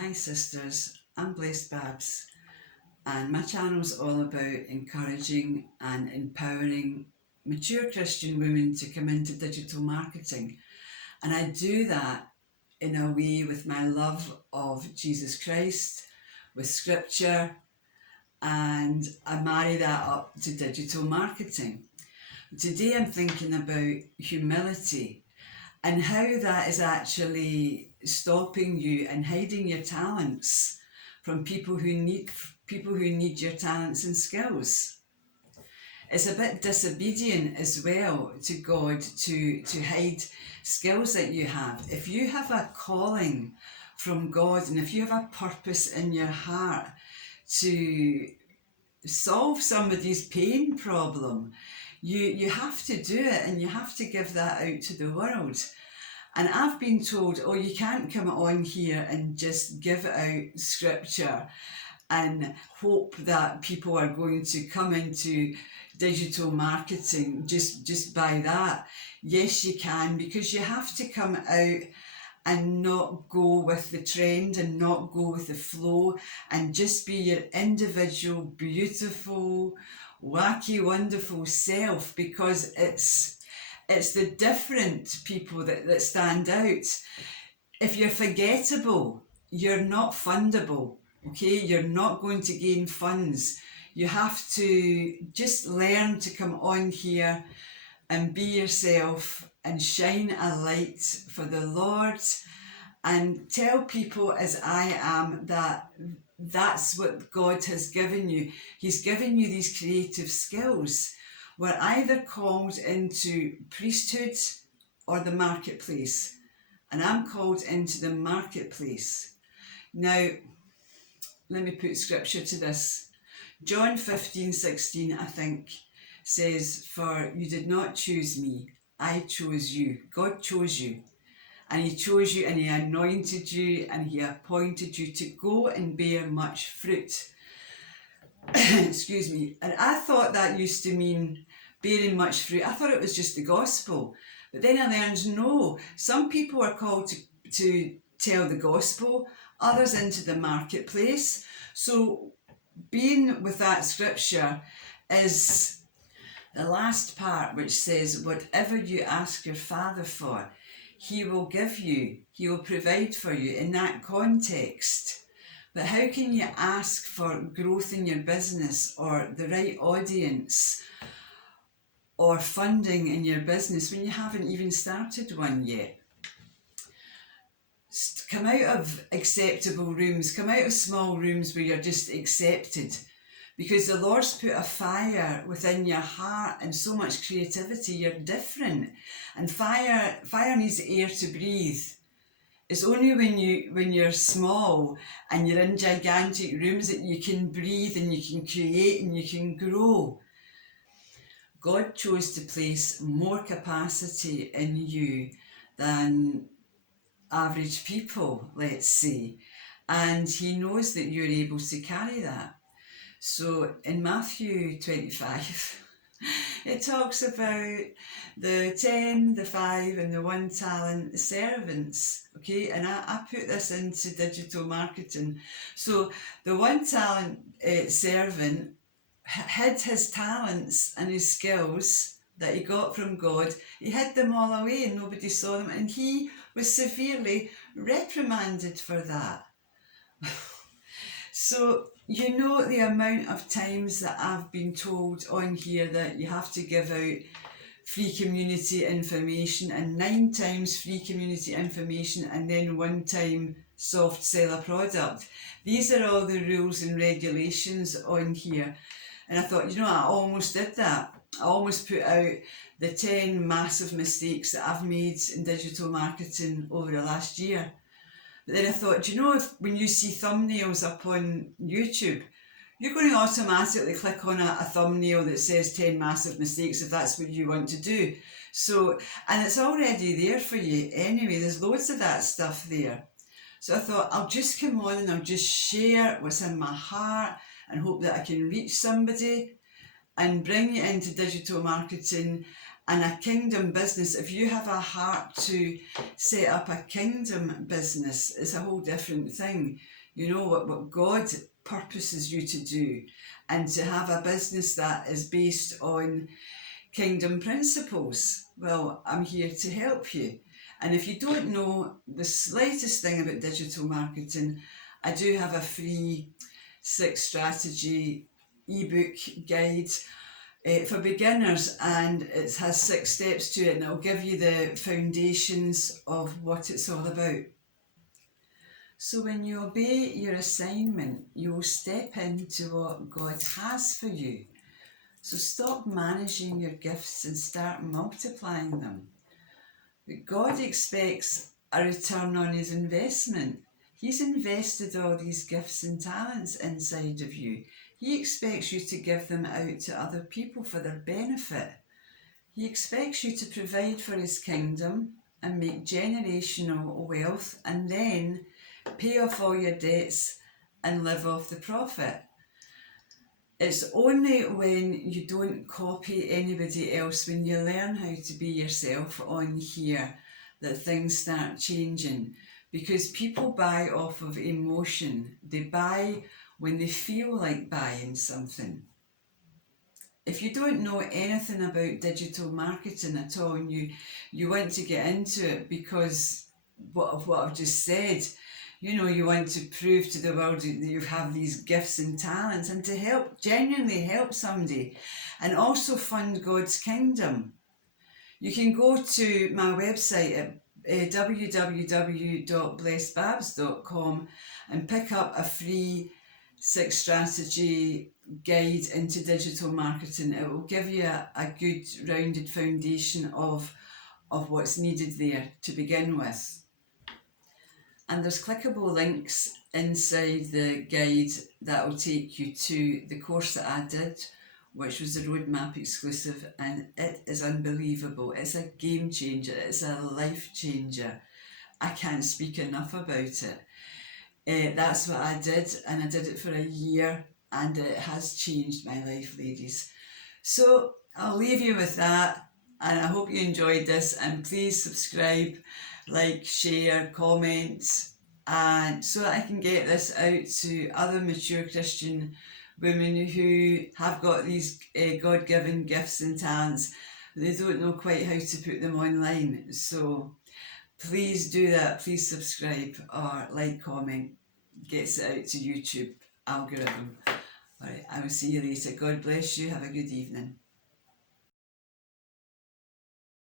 Hi sisters, I'm Blessed Babs and my channel's all about encouraging and empowering mature Christian women to come into digital marketing, and I do that in a way with my love of Jesus Christ, with scripture, and I marry that up to digital marketing. Today I'm thinking about humility and how that is actually stopping you and hiding your talents from people who need your talents and skills. It's a bit disobedient as well to God to hide skills that you have. If you have a calling from God and if you have a purpose in your heart to solve somebody's pain problem, you have to do it, and you have to give that out to the world. And I've been told, oh, you can't come on here and just give out scripture and hope that people are going to come into digital marketing just by that. Yes, you can, because you have to come out and not go with the trend and not go with the flow and just be your individual, beautiful, wacky, wonderful self, because it's the different people that stand out. If you're forgettable, you're not fundable, okay? You're not going to gain funds. You have to just learn to come on here and be yourself and shine a light for the Lord and tell people as I am that that's what God has given you. He's given you these creative skills. We're either called into priesthood or the marketplace, and I'm called into the marketplace. Now, let me put scripture to this. John 15:16, I think, says, "For you did not choose me, I chose you." God chose you, and He chose you, and He anointed you, and He appointed you to go and bear much fruit. Excuse me. And I thought that used to mean bearing much fruit. I thought it was just the gospel. But then I learned, no, some people are called to tell the gospel, others into the marketplace. So being with that scripture is the last part, which says, whatever you ask your Father for, He will give you, He will provide for you in that context. But how can you ask for growth in your business or the right audience or funding in your business when you haven't even started one yet? Come out of acceptable rooms, come out of small rooms where you're just accepted, because the Lord's put a fire within your heart and so much creativity. You're different, and fire needs air to breathe. It's only when you're small and you're in gigantic rooms that you can breathe and you can create and you can grow. God chose to place more capacity in you than average people, let's say, and He knows that you're able to carry that. So in Matthew 25, it talks about the 10, the 5 and the 1 talent servants, okay? And I put this into digital marketing. So the 1 talent servant hid his talents and his skills that he got from God. He hid them all away and nobody saw them, and he was severely reprimanded for that. So you know the amount of times that I've been told on here that you have to give out free community information, and 9 times free community information and then 1 time soft sell a product. These are all the rules and regulations on here. And I thought, I almost did that. I almost put out the 10 massive mistakes that I've made in digital marketing over the last year. But then I thought, when you see thumbnails up on YouTube, you're going to automatically click on a thumbnail that says 10 massive mistakes if that's what you want to do. So, and it's already there for you anyway. There's loads of that stuff there. So I thought, I'll just come on and I'll just share what's in my heart and hope that I can reach somebody and bring you into digital marketing And a kingdom business, if you have a heart to set up a kingdom business, it's a whole different thing. You know what God purposes you to do, and to have a business that is based on kingdom principles. Well, I'm here to help you. And if you don't know the slightest thing about digital marketing, I do have a free 6 strategy ebook guide for beginners, and it has 6 steps to it, and it'll give you the foundations of what it's all about. So when you obey your assignment, you will step into what God has for you. So stop managing your gifts and start multiplying them. But God expects a return on his investment. He's invested all these gifts and talents inside of you. He expects you to give them out to other people for their benefit. He expects you to provide for his kingdom and make generational wealth, and then pay off all your debts and live off the profit. It's only when you don't copy anybody else, when you learn how to be yourself on here, that things start changing. Because people buy off of emotion. They buy when they feel like buying something. If you don't know anything about digital marketing at all, and you want to get into it because of what I've just said, you know, you want to prove to the world that you have these gifts and talents, and to help, genuinely help somebody, and also fund God's kingdom, you can go to my website at www.blessedbabs.com and pick up a free 6 strategy guide into digital marketing. It will give you a good rounded foundation of what's needed there to begin with. And there's clickable links inside the guide that will take you to the course that I did, which was the roadmap exclusive, and it is unbelievable. It's a game changer, it's a life changer. I can't speak enough about it. That's what I did, and I did it for a year, and it has changed my life, ladies. So I'll leave you with that, and I hope you enjoyed this, and please subscribe, like, share, comment, and so that I can get this out to other mature Christian women who have got these God-given gifts and talents. They don't know quite how to put them online. So please do that. Please subscribe or like, comment. Gets it out to YouTube algorithm. All right, I will see you later. God bless you. Have a good evening.